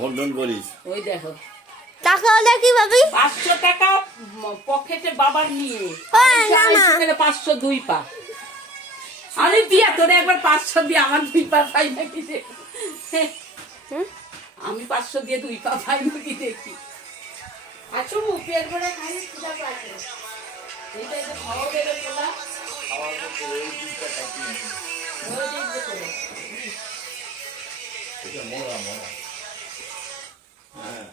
বন্ধন করিস ওই দেখো টাকা হলে কি ভাবি 500 টাকা পকেটে বাবার নিয়ে 502 পা আমি দিয়া তোরে একবার 500 দিয়ে আমার 2 পা পাই নাকি দেখি আমি 500 দিয়ে 2 পা পাই নাকি দেখি আচ্ছা পেট ভরে খাই কিটা পাচ্ছ এটা যে খাওয়া দেবে তোলা খাওয়া করতে ওই 2 পা খাইছি ওই দিকে করে এটা মোরা হ্যাঁ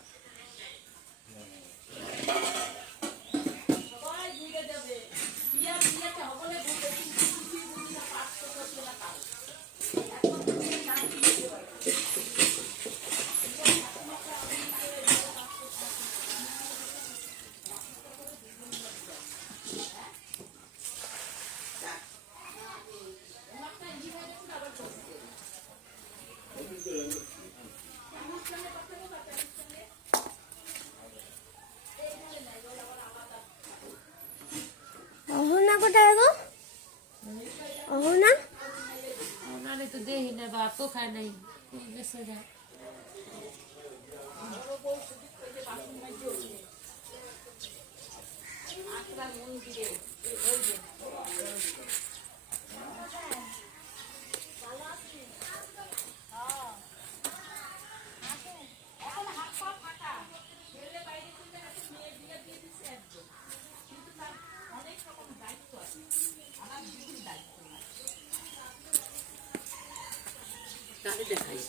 অহনা কোথায় গো অহনা ওনারে তো দেখি না ভাতও খায় নাই গেছে যা দেখাই